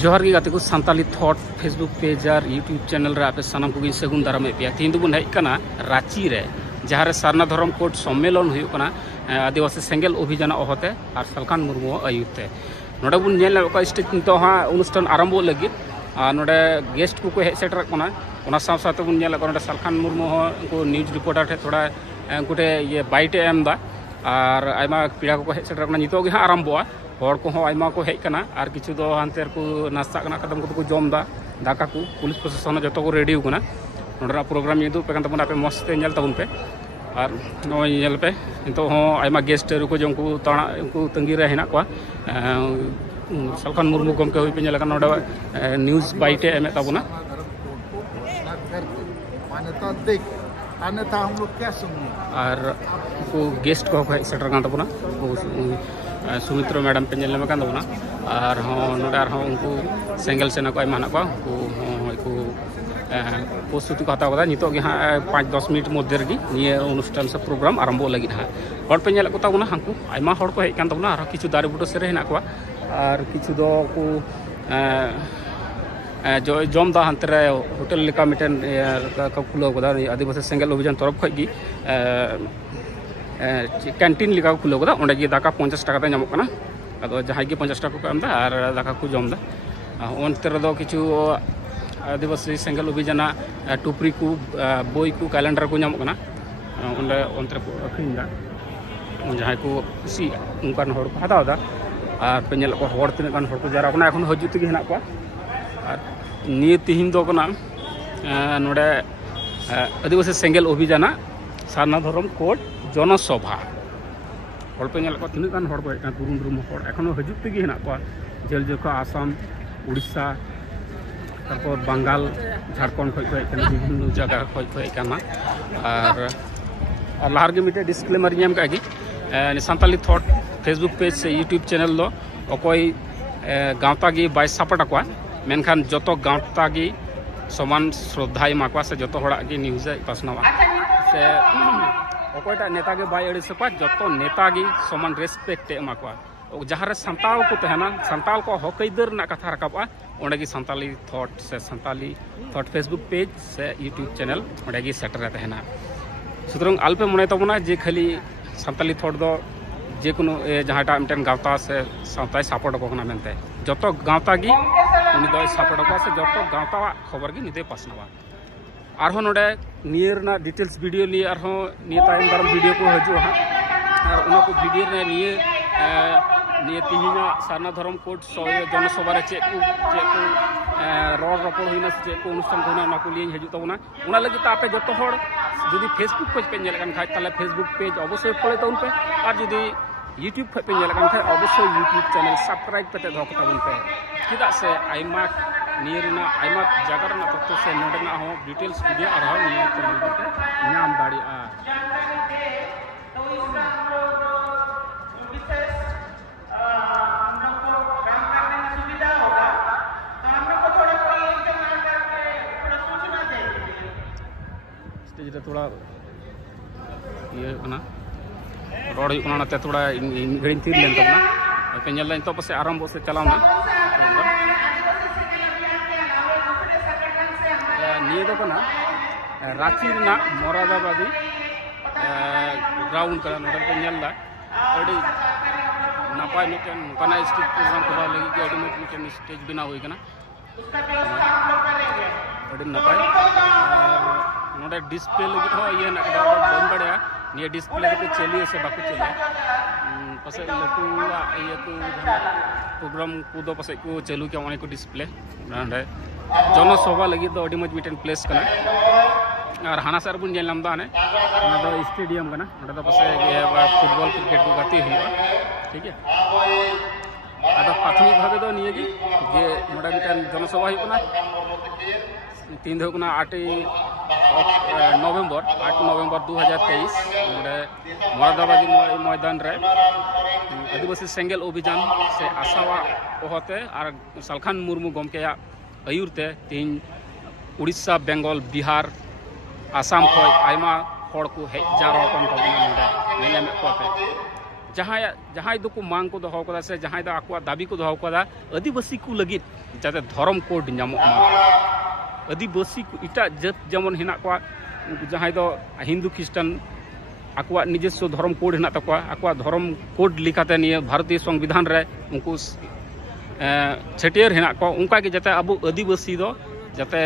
जोहार गी गाते को सांताली थॉट फेसबुक पेज और यूट्यूब चैनल रे आपे सानाम को सगुन दाराम पे तीन दुबन हेकना रांची रे जहाँ रे सारना धर्म कोर्ट सम्मेलन हुई आदिवासी सेंगेल अभियान अहते और सलखान मुर्मू आयुते नोडे बुन स्टेज नितो हाँ अनुष्ठान आरम्भ लगे नोडे गेस्ट को हेज सेटर साथ बुन नोडे सलखान मुर्मू उनको न्यूज रिपोर्टर ठे थोड़ा उनके ये बाइटे एमदा और आयमा पीड़ा को हेज सेटर नितो गे हाँ आरम्भा हर को आयमा को हेजना और किछु दो हानते को नाश्ता कदम को जमदा दाका को पुलिस प्रशासन जो को रेडी होना नोडना प्रोग्राम ये पे पे मस्ते तबन पे और नल पे नितो आयमा गेस्ट को जो उनको ताना उनको तंगी रे हेना को सलखान मुर्मू गमके हुई पे नोडे न्यूज बाइटे एमे तबना और उनको गेस्ट को हेज सेटर तबना सुमित्रा मैडम पे तबना और उनको सेंगल सेना को आयमा को उनको प्रस्तुति को हत्या नितो हाँ 5-10 मिनट मध्य ये अनुष्ठान से प्रोग्राम आरम्भ लगे हाँ हर पे तबना हाकू आयमा हर को हेजन तबना और किछु दारे बुटो सेरे हेना को और किछु दो को जमदा हानते रे होटल लेका मिटन को खुलाव कदा आदिवासी सेंगेल अभियान तरफ खी कैंटीन लेका खुलाव कदा ओंडे गे दाका 50 टाका नामोगना अदो जहां गे 50 टाका को एमदा और दाका को जमदा ओनते रे किछु आदिवासी सेंगेल अभियान टुपरी को बई को कैलेंडर को नामोगना ओंडे ओनते को अखरिंदा जहां को कुसी उनकान हर को हतावदा और पे को हर तीन गान हर को जारा कना एखन हजुत गे हेना को और निये तिहिन दो कना नोडे आदिवासी सेंगेल अभियान सारना धर्म कोर्ट जनसभा हर पे तीन गान हर को दुरुम दुरुम हर एखन हजुत गे हेना को झेल झेल को आसाम उड़ीसा तारपर बंगाल झारखंड खो विभिन्न जगह खो हेकना और लहार गे मिटे डिस्क्लेमर एम का सांताली थॉट फेसबुक पेज से यूट्यूब चैनल दो अकोय गाँवता गे बाय सपोर्ट आकोआ मेनखान जतो गाँवता गे समान श्रद्धा एमा से जतो हड़ा गे न्यूज पासनावा से अकोयटा नेता गे बाय अड़ी सकोआ जतो नेता गे समान रेस्पेक्ट एमा जहाँ रे सांताल को तहना सांताल को हक अइदार ना कथा रकाबा ओंडे गे सांताली थॉट फेसबुक पेज से यूट्यूब चैनल ओंडे गे सेटर तहना सुतरां आलपे मने तबना जे खाली सांताली थॉट दो जेको जहाँटा मिटन गाँवता से सावताय सपोर्ट को मेनते जतो गाँवता गे उनी दो सपोर्ट को से जतो गाँवता खबर गे निते पासनावा आरहो नोडे नियर ना डिटेल्स वीडियो लिए आरहो निये तायम दारम वीडियो को हजु हा और उना को वीडियो ने निये तिहिना सारना धर्म कोर्ट जनसभा रे चेक को रोड रपड़ होइना चेक को अनुष्ठान होना ना को लिए हजु तबना उना लगी आपे जतो हर जदि फेसबुक पेज पे नेलकन खाय ताले फेसबुक पेज अवश्य फॉलो तउन पे और जदि यूट्यूब पे नेलकन खाय अवश्य यूट्यूब चैनल सब्सक्राइब कते दो तउन पे चेदा से आइमा नियरना आइमा जगह ना तत्व से नोडना हो डिटेल्स वीडियो और नियर चैनल पे नाम दाड़ी आ थोड़ा ये रोड होना थोड़ा घड़ी थी लेन तबना पे नितो पास आरम्भ से चलावना निये दो कना रांची ना मोरादाबादी ग्राउंड कना नोडे पे नेलदा अड़ी नापाय मिटन कना स्टेज प्रोग्राम को लगी अड़ी मिटन स्टेज बना हुई कना अड़ी नापाय नोडे डिस्प्ले लगी हो ये ना बन बड़या निये डिस्प्ले को चलिए से बाकू चले पासे लटू ये को प्रोग्राम को दो पासे को चालू के अनेक डिस्प्ले नोडे जनसभा लगी तो अडी मज मिटन प्लेस कना और हाना सर बुन जेल नाम दाने नोडे स्टेडियम कना नोडे तो पासे फुटबॉल क्रिकेट को गति हुआ ठीक है आदा प्राथमिक भावे दो निये गे जे नोडे मिटन जनसभा हुना तीन दो 8 नवंबर 2023 मोरादाबादी मैदान रे आदिवासी सेंगेल अभियान से आसावा ओहते और सलखान मुर्मू गमके आयुरते तीन उड़ीसा बेंगल बिहार आसाम को आयमा हड़ को हेज जारा जहां दो को मांग को दोहो कदा से जहां दो आकुआ दाबी को दोहो कदा आदिवासी को लगित जाते धर्म कोड नामोग मा आदिवासी को इटा जात जेमन हेना को जहां दो हिंदू खृष्टान आकुआ निजस्व धर्म कोड हेना तकवा आकुआ धर्म कोड लिखाते निये भारतीय संविधान रे उनको छटियर हेना को उनका के जाते अब आदिवासी दो जाते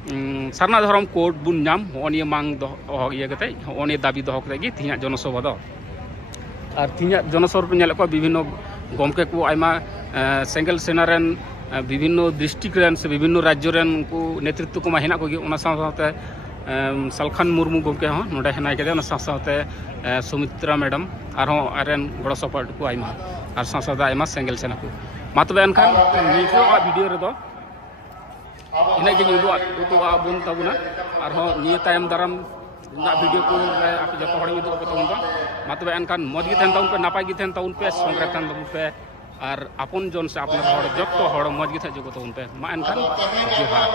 सारना धर्म कोड बुन नाम होनिया मांग दो ये कते होनिया दाबी दो कते गी तिना जनसभा दो और तिना जनसभा पे नेल को विभिन्न गमके को आयमा सेंगल सेना रेन विभिन्न डिस्ट्रिक्ट रेन से विभिन्न राज्य रेन उनको नेतृत्व को मा हेना को गी ओना साथे सालखान मुर्मू गमके हो नोडे हेना के ओना साथे सुमित्रा मैडम आरो आरेन गड़ सपोर्ट को आयमा और साथे आयमा सेंगल सेना को मा तबे अनखान निजो वीडियो रे दो ina gini udu abun tabuna arho niye tayam daram na video ko api joto hor ngi do ko tabun ba matbe enkan moj gi ten taun pe napai gi ten taun pe songretan taun pe ar apon jon se apnar hor joto hor moj gi the jogo taun pe ma enkan johar